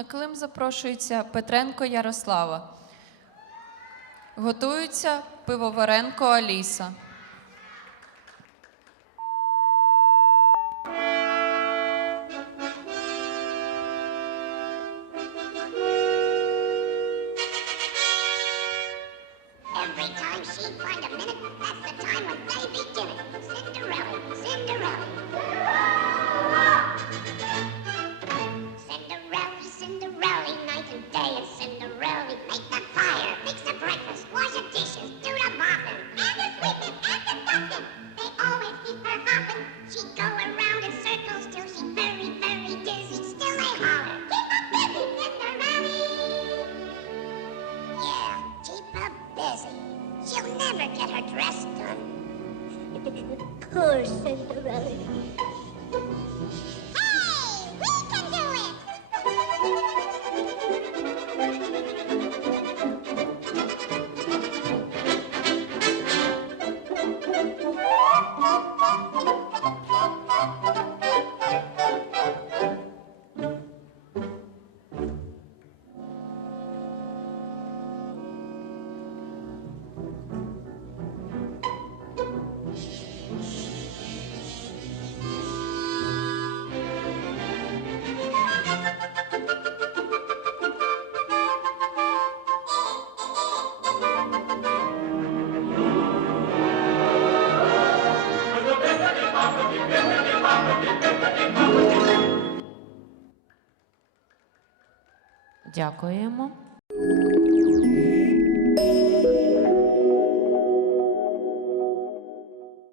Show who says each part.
Speaker 1: на килим запрошується Петренко Ярослава. Готується Пивоваренко Аліса.
Speaker 2: Every time she'd find a minute, that's the time when they begin And day, and Cinderella, make the fire, fix the breakfast, wash the dishes, do the mopping, and the sweeping, and the dusting. They always keep her hopping. She'd go around in circles till she's very, very dizzy. Still they holler, keep her busy, Cinderella. Yeah, keep her busy. She'll never get her dress done. Poor Cinderella.
Speaker 3: Дякуємо.